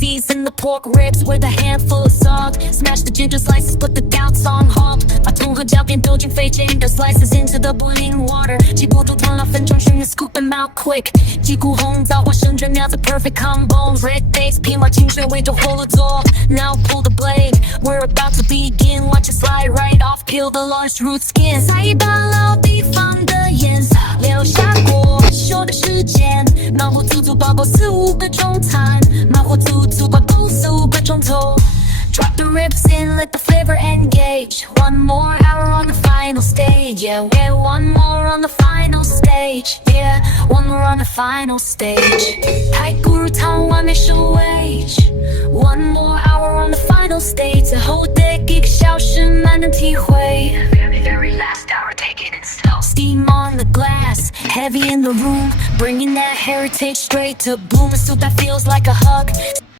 season the pork ribs with a handful of salt. Smash the ginger slices, put the doubts on halt. 把综合椒片丢进非 ginger slices into the boiling water. 起锅煮烫2分钟，顺便 scoop them out quick. 几股红枣或生卷苗子 perfect combo. Red dates 平滑清水味就活了做。Now pull the blade, we're about to begin. Watch it slide right off, peel the large root skin. 再把老地方的颜色留下过修的时间，慢火足足爆锅4-5个钟餐，慢火足足爆锅4-5个钟头。Drop the ribs in, let the flavor engage. One more hour on the final stage, yeah. Yeah, one more on the final stage, yeah. One more on the final stage. 排骨乳汤完美收尾。One more hour on the final stage. 最后的1个小时慢能体会。Very last hour, take it in slow. Steam on the glass, heavy in the room, bringing that heritage straight to bloom. A soup that feels like a hug.